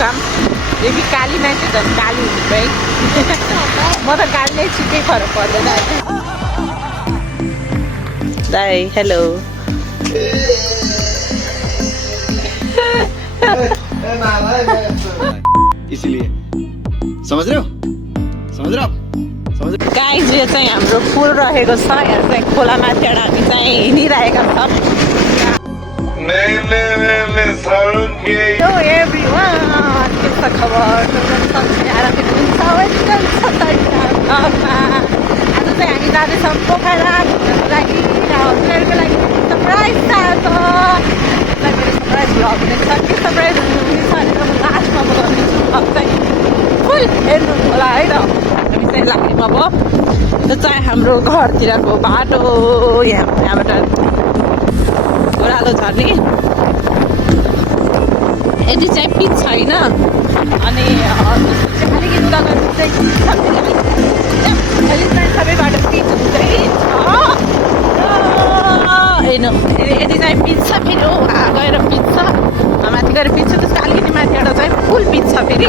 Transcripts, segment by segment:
काम यदि काली मान्छे झन् काली हुन्छ है म त कालीले छिट्टै फरक पर्दैन दाइ हेलो इसीलिए समझ रहे हो गाइज यो चाहिँ हाम्रो पुल रहेको छ यहाँ चाहिँ खोलामाथि हामी चाहिँ हिँडिरहेका छौँ Hello everyone, के छ खबर? आज चाहिँ हामी जाँदैछौँ पोखरा घुम्नको लागि हजुरहरूको लागि सरप्राइज छ सरप्राइज भ्लग हुनेछ के सरप्राइज हुनेछ भनेर म लास्टमा बोलाउनेछु भ्लग चाहिँ फुल हेर्नु होला है त हामी चाहिँ लाग्यौँ अब यो चाहिँ हाम्रो घरतिरको बाटो यहाँबाट ओह्रालो झर्ने यदि चाहिँ पिच छैन अनि अलिकति तल चाहिँ सबै बाटो पिच हुँदै यदि चाहिँ पिच छ फेरि हो गएर पिच छ माथि गएर पिच छ त्यसको अलिकति माथिबाट चाहिँ फुल पिच छ फेरि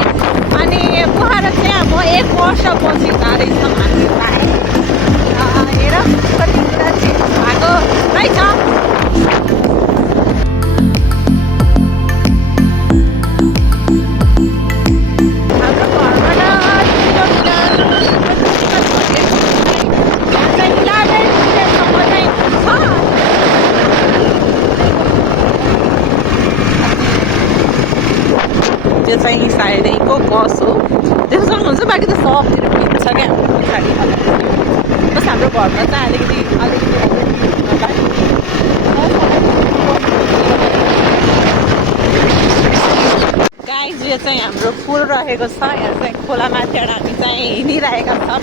अनि पोखरा चाहिँ अब 1 वर्षपछि जाँदैछौँ हामी हेर कति कुरा चेन्ज भएको रहेछ त्यो चाहिँ साइडैको बस हो देख्न सक्नुहुन्छ बाँकी त सबतिर पिच छ क्या हाम्रो पछाडि बस हाम्रो घरमा चाहिँ अलिकति गाइज यो चाहिँ हाम्रो पुल रहेको छ यहाँ चाहिँ खोलामाथिबाट हामी चाहिँ हिँडिरहेका छौँ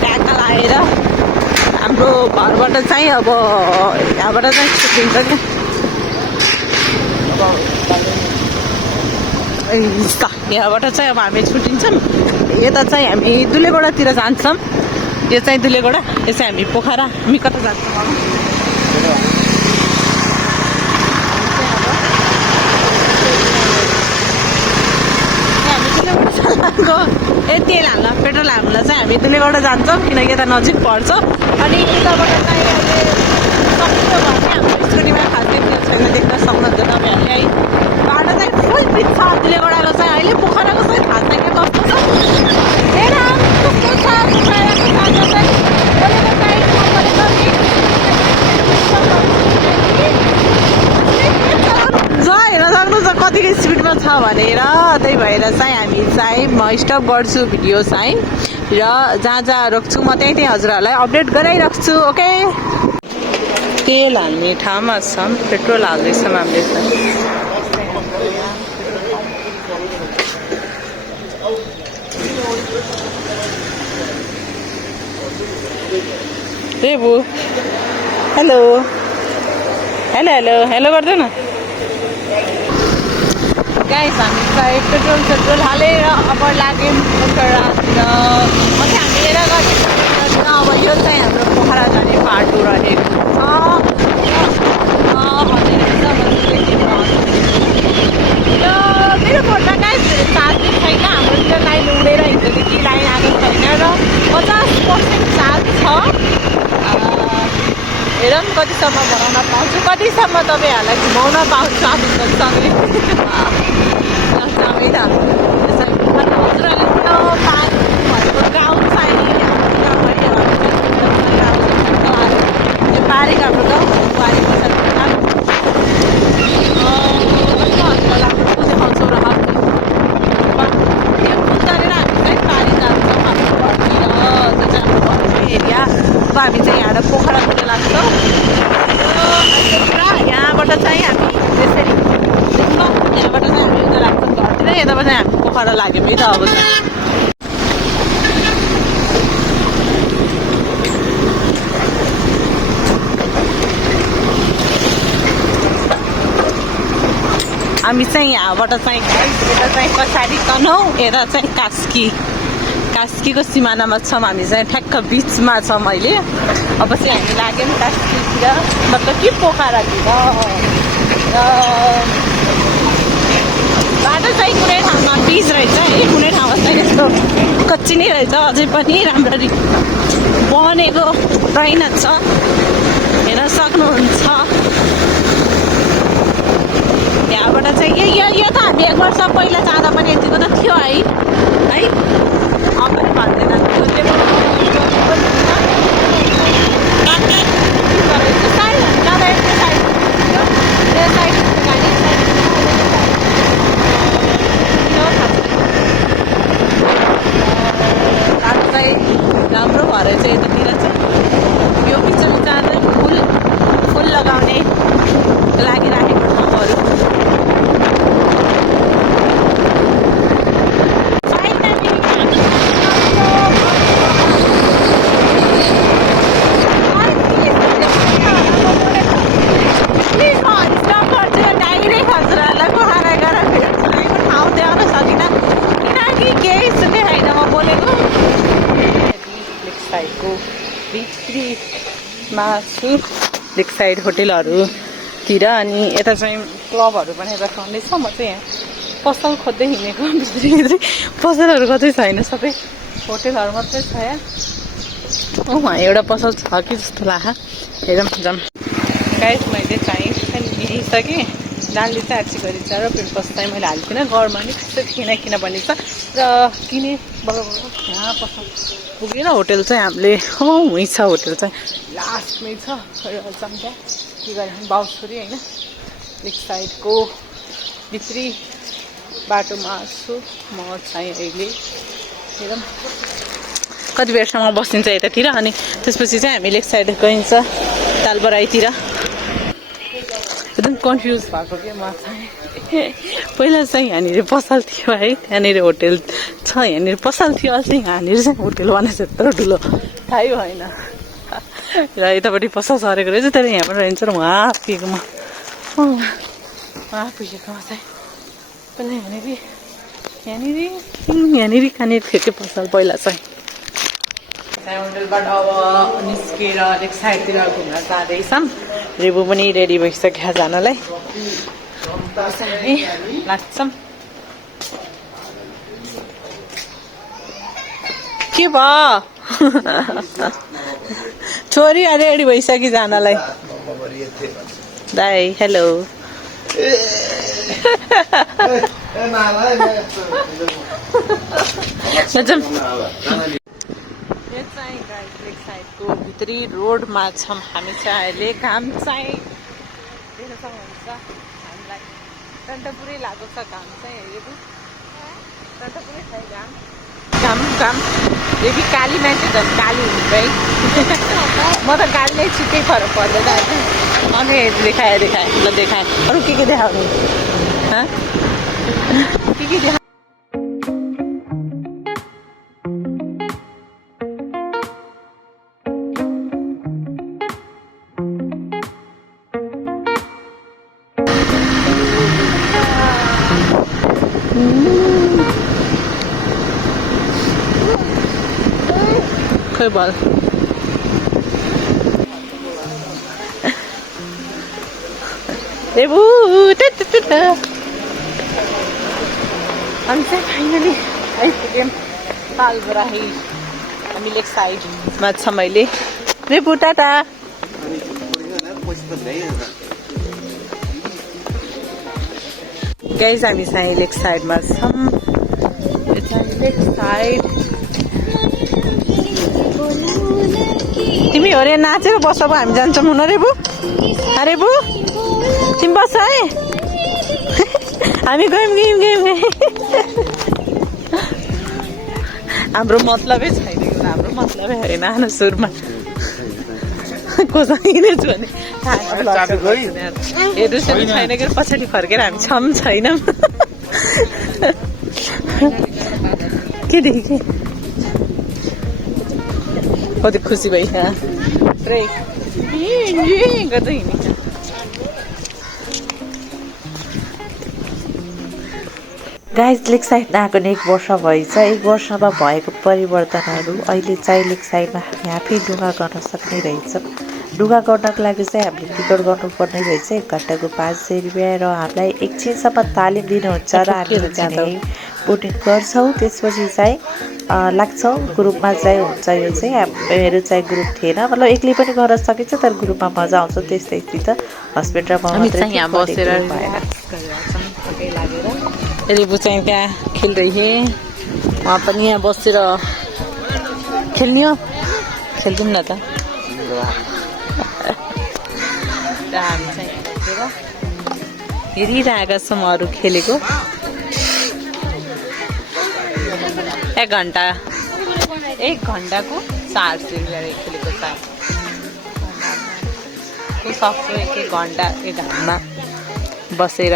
ट्याक्का लगाएर हाम्रो घरबाट चाहिँ अब यहाँबाट चाहिँ छुट्टिन्छ क्या यहाँबाट चाहिँ अब हामी छुट्टिन्छौँ यता चाहिँ हामी दुलेगोडातिर जान्छौँ यो चाहिँ दुलेगोडा यो चाहिँ हामी पोखरा हामी कता जान्छौँ ए तेल हाल्न पेट्रोल हाल्न चाहिँ हामी दुलेगोडा जान्छौँ किनकि यता नजिक पर्छ अनि यताबाट चाहिँ अहिले सक्यो भने हाम्रो स्टोरीमा खासै तेल छैन देख्न सक्नुहुन्छ तपाईँहरूले है बाटो चाहिँ फुल पिच छ दुलेगोडाको चाहिँ अहिले पोखराको चाहिँ थाहा छैन कस्तो छ हेर कस्तो छ पोखराको बाटो चाहिँ बोलेको चाहिँ हेर्न सक्नुहुन्छ कतिको स्पिडमा छ भनेर त्यही भएर चाहिँ हामी चाहिँ म स्टप गर्छु भिडियो चाहिँ र जहाँ जहाँ रोक्छु म त्यहीँ हजुरहरूलाई अपडेट गराइराख्छु ओके तेल हाल्ने ठाउँमा छौँ पेट्रोल हाल्दैछौँ हामीले ए बु हेलो हेलो हेलो हेलो गर्दैन गाइस हामी चाहिँ पेट्रोल हालेर अब लाग्यौँ पोखरातिर अझै हामी हेर गरेर अब यो चाहिँ हाम्रो पोखरा जाने बाटो रहेको छ मेरो फोनमा गाइस चार्ज छैन हाम्रोतिर लाइन उडेर हिँड्छ कि लाइन आएको छैन र 50% चार्ज छ हेर कतिसम्म भराउन पाउँछु कतिसम्म तपाईँहरूलाई घुमाउन पाउँछु आफूसँगै सँगै त हजुरहरूले भएको गाउँ चाहिँ पारेको हाम्रो गाउँ पारी हजुरलाई देखाउँछौँ र त्यो पुल गरेर हामी चाहिँ पारी जान्छौँ हाम्रो घरतिर त्यो चाहिँ हाम्रो घरको एरिया अब हामी चाहिँ यहाँबाट पोखरातिर लाग्छौँ यहाँबाट चाहिँ हामी त्यसरी देख्छौँ यहाँबाट चाहिँ हामी उता लाग्छौँ घरतिर यताबाट चाहिँ हामी पोखरा लाग्यौँ है त अब चाहिँ हामी चाहिँ यहाँबाट चाहिँ यता चाहिँ कसारी तनहुँ यता चाहिँ कास्कीको सिमानामा छौँ हामी चाहिँ ठ्याक्क बिचमा छौँ अहिले अब चाहिँ हामी लाग्यौँ कास्कीतिर मतलब कि पोखरातिर बाटो चाहिँ कुनै ठाउँमा पिच रहेछ है, कुनै ठाउँमा चाहिँ यस्तो कच्ची नै रहेछ, अझै पनि राम्ररी बनेको छैन छ, हेर्न सक्नुहुन्छ। यहाँबाट चाहिँ यो त हामी 1 वर्ष पहिला जाँदा पनि यतिको त थियो है अब पनि भन्दैन राम्रो भएर चाहिँ यतातिर चाहिँ यो पिक्चर जाँदै फुल लगाउने लागिराखेको ठाउँहरू मासु लेक साइड होटेलहरूतिर अनि यता चाहिँ क्लबहरू पनि राख्दैछ। म चाहिँ यहाँ पसल खोज्दै हिँडेको, भित्री पसलहरू कतै छैन, सबै होटेलहरू मात्रै छ यहाँ। वहाँ एउटा पसल छ कि जस्तो लाग्यो, हेरौँ जाऊँ। गाइस मैले चाहिँ लिइसकेँ, दालले चाहिँ आर्ची गरिन्छ र पिम्पस चाहिँ मैले हाल्दिनँ, घरमा नि त्यस्तो किन भनिन्छ र किने यहाँ पसल पुगेर होटेल चाहिँ हामीले वहीँ छ, होटेल चाहिँ लास्टमै छ। जाऊँ त्यहाँ के गरेँ बाउसुरी होइन, लेक साइडको भित्री बाटोमा छु म चाहिँ अहिले। हेरौँ कति बेरसम्म बसिन्छ यतातिर, अनि त्यसपछि चाहिँ हामी लेक साइड गइन्छ तालबराईतिर। एकदम कन्फ्युज भएको के म चाहिँ। पहिला चाहिँ यहाँनिर पसल थियो है, त्यहाँनिर होटेल छ, यहाँनिर पसल थियो, अझै यहाँनिर चाहिँ होटेल बनाएछ यत्रो ठुलो, थाहै भएन। र यतापट्टि पसल सरेको रहेछ, तर यहाँबाट रहन्छ र उहाँ पुगेकोमा चाहिँ पहिला यहाँनिर कहाँनिर थियो के पसल पहिला चाहिँ। होटेलबाट अब निस्केर लेक साइडतिर घुम्न जाँदैछौँ। रेबु पनि रेडी भइसक्यो जानलाई, हामी लाग्छौँ। के भयो छोरी रेडी भइसक्यो जानलाई। दाई हेलो यो चाहिँ लेक साइडको भित्री रोडमा छौँ हामी चाहिँ अहिले। घाम चाहिँ देख्न सक्नुहुन्छ हामीलाई, टन्टपुरै लागेको छ घाम चाहिँ, हेरेको टन्टपुरै छ घाम यदि काली मान्छे झन् काली हुन्छ है। म त काली नै छिट्टै फरक पर्दैन अनि देखाएँ ल देखाएँ। अरू के देखाउने के देखा खोइ बल रेबु हामी चाहिँ फाइनली आइपुग्यौँ तालबराही। हामी लेक साइडमा छ मैले। रेबु टाटा। गाइज हामी चाहिँ लेक साइडमा छौँ, यो चाहिँ लेक साइड। तिमी हो रे नाचेर बस, अब हामी जान्छौँ हुन। रेबु रेबु तिमी बस है, हामी गयौँ। हाम्रो मतलबै छैन, हाम्रो मतलबै होइन न सुरुमा कोसँग हिँडेछु भने हेर्नुहोस् छैन कि पछाडि फर्केर हामी छम छैनौँ। के देखेँ कति खुसी भइ गर्दै हिँडिन्छ। गाइज लेक साइड आएको 1 वर्ष भएछ। 1 वर्षमा भएको परिवर्तनहरू अहिले चाहिँ लेक साइडमा हामी आफै डुङ्गा गर्न सक्ने रहेछ। लुगा गर्नको लागि चाहिँ हामीले टिकट गर्नुपर्ने रहेछ 1 घन्टाको 500 रुपियाँ र हामीलाई एकछिनसम्म तालिम दिनुहुन्छ र हामीले चाहिँ बोटिङ गर्छौँ त्यसपछि चाहिँ लाग्छौँ ग्रुपमा चाहिँ हुन्छ यो चाहिँ मेरो चाहिँ ग्रुप थिएन मतलब एक्लै पनि गर्न सकिन्छ तर ग्रुपमा मजा आउँछ त्यस्तै त हस्बेन्ड र म मात्रै यहाँ बसेर रिबु चाहिँ त्यहाँ खेल्दै उहाँ पनि यहाँ बसेर खेल्ने हो खेल्छौँ न त हामी चाहिँ हेरिरहेका छौँ अरू खेलेको 1 घन्टाको 400 रुपियाँ खेलेको छ सक्छौँ 1 घन्टा 1 घन्टामा बसेर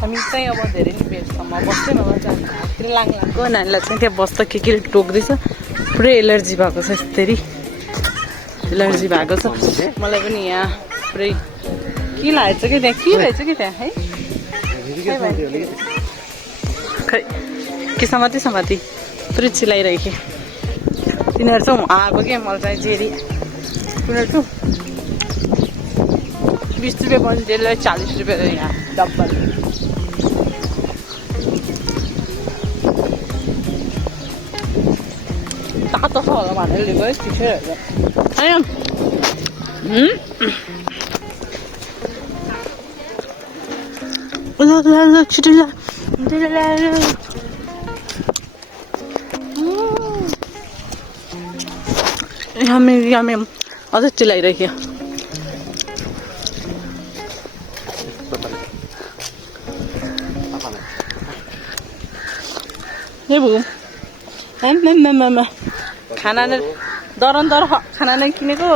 हामी चाहिँ अब धेरै नै बेरसम्म बस्छौँ अब चाहिँ लाङलाङको नानीलाई चाहिँ त्यहाँ बस्दा के टोक्दैछ पुरै एलर्जी भएको छ यसरी एलर्जी भएको छ मलाई पनि यहाँ पुरै के लागेको छ कि त्यहाँ के रहेछ कि त्यहाँ है खै के समाति पुरै चिलाइरहेको तिनीहरू चाहिँ आएको क्या मलाई चाहिँ जेरी तिनीहरू 20 रुपियाँ बन्देलाई 40 रुपियाँ यहाँ डब्बल तातो छ होला भनेर लिएको है छिटो ल हामी अझै चिलाइरहेको खाना दरन दर खाना नै किनेको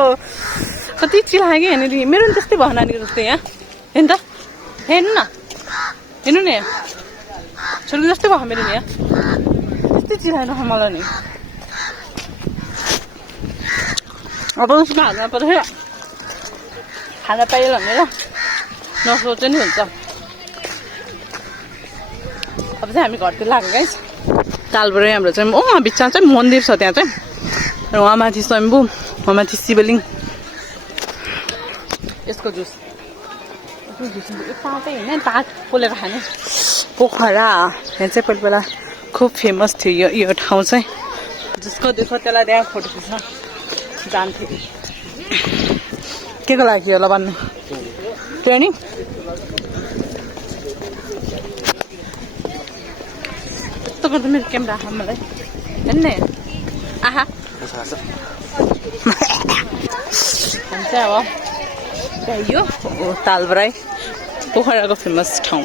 कति चिलायो कि यहाँनिर मेरो पनि त्यस्तै भयो नानीको जस्तै यहाँ हेर्नु त हेर्नु न हेर्नु नि छोरीको जस्तै भयो मेरो नि यहाँ त्यस्तै चिलाएन मलाई नि अब उसमा हाल्न पर्छ खाना पाइयो भनेर नसोचे नि हुन्छ अब चाहिँ हामी घरतिर लाग्यो गाइस तालबाट हाम्रो चाहिँ बिचमा चाहिँ मन्दिर छ त्यहाँ चाहिँ र उहाँ माथि स्वयम्भू उहाँ माथि शिवलिङ यसको जुस तातै होइन तात पोलेर खाने पोखरा यहाँ चाहिँ पहिला पहिला खुब फेमस थियो यो ठाउँ चाहिँ जसको देखो त्यसलाई त्यहाँ फोटो खिच्न जान्थ्यो के को लागि होला भन्नु ट्रेनिङ यस्तो गर्दा मेरो क्यामेरा आहा मलाई हेर्ने आहा हुन्छ अब यो तालबराई पोखराको फेमस ठाउँ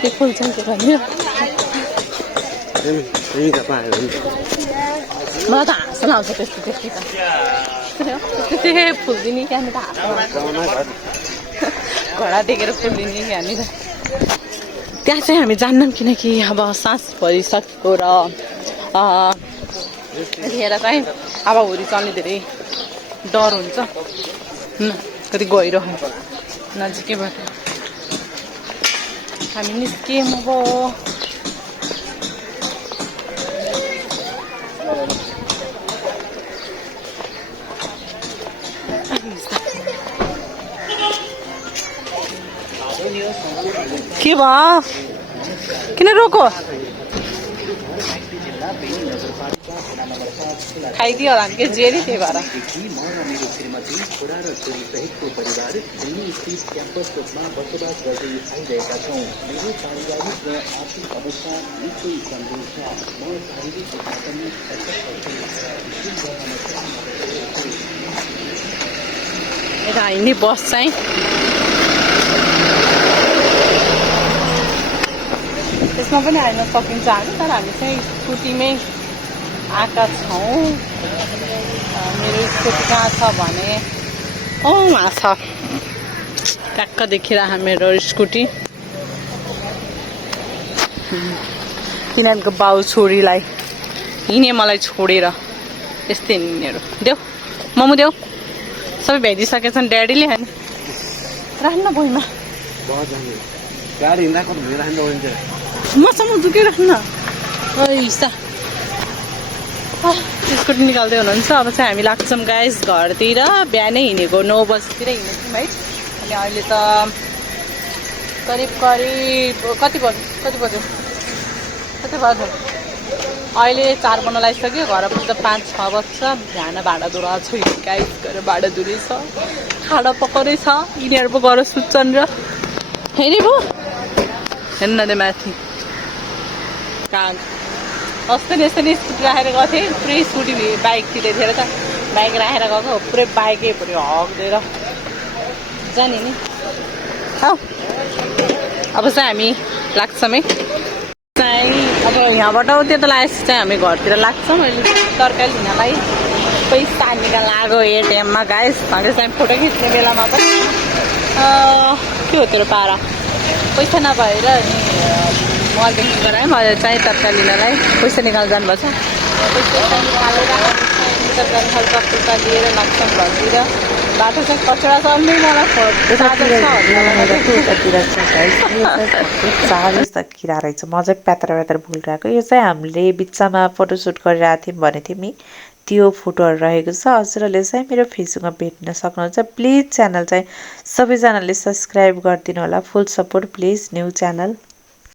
त्यो फुल चाहिँ के भन्यो मलाई त हाँस लाउँछ त्यस्तो त्यस्तै फुल दिने त्यहाँनिर घोडा टेकेर फुल दिने यहाँनिर त्यहाँ चाहिँ हामी जान्नौँ किनकि अब सास भरिसकेको र यतिखेर चाहिँ हावाहुरी चल्ने धेरै डर हुन्छ कति गहिरो नजिकैबाट हामी निस्क्यौँ अब के भयो किन रोको खाइदियो होला के जेरी त्यही भएर यता हिँड्ने बस चाहिँ त्यसमा पनि हाल्न सकिन्छ हामी तर हामी चाहिँ स्कुटीमै आएका छौँ मेरो स्कुटी कहाँ छ भने वहाँ छ ट्याक्क देखिरह मेरो स्कुटी तिनीहरूको बाउ छोरीलाई हिँडे मलाई छोडेर यस्तै हिँड्नेहरू देऊ मोमो देऊ सबै भ्याइदिइसकेछन् ड्याडीले होइन राख्न भुइँमा मसँग झुकिराख्नु न स्कुटी निकाल्दै हुनुहुन्छ। अब चाहिँ हामी लाग्छौँ गाइस घरतिर। बिहानै हिँडेको 9 बजीतिर हिँडेको है। अनि अहिले त करिब कति बज्यो अहिले 4 बज्न लागिसक्यो। घर पुग्दा 5-6 बज्छ। बिहान भाँडा धुरा छ गाइस, गएर भाँडा धुरै छ, खाना पकाउँदै छ। यिनीहरू पो गएर सुत्छन् र हेरे भो हेर्न दे माथि काग। अस्ति नै यसरी स्कुटी राखेर गएको थिएँ, पुरै स्कुटी बाइक तिरेर त बाइक राखेर गएको, पुरै बाइकै पुरै हग्देर जाने नि। अब चाहिँ हामी लाग्छौँ है। अब यहाँबाट त्यता लागेपछि चाहिँ हामी घरतिर लाग्छौँ। अहिले तरकारी लिनलाई पैसा निकाल्नु एटिएममा गाइस। हामीले चाहिँ फोटो खिच्ने बेलामा पनि के हो तेरो पारा पैसा नभएर अनि मलदेखि गएर मैले चाहिँ तरकारी लिनलाई पैसा निकाल्नु जानुभएको छ। पैसा निकालेर तरकारी खालका लिएर लाग्छौँ घरतिर। बाटो चाहिँ कचरा छ। अनि मलाई किरा रहेछ मजाक प्यातर भुलिरहेको। यो चाहिँ हामीले बिचमा फोटोसुट गरिरहेको थियौँ भनेको थियौँ नि, त्यो फोटोहरू रहेको छ। हजुरहरूले चाहिँ मेरो फेसबुकमा भेट्न सक्नुहुन्छ। प्लिज च्यानल चाहिँ सबैजनाले सब्सक्राइब गरिदिनु होला। फुल सपोर्ट प्लिज न्यू च्यानल।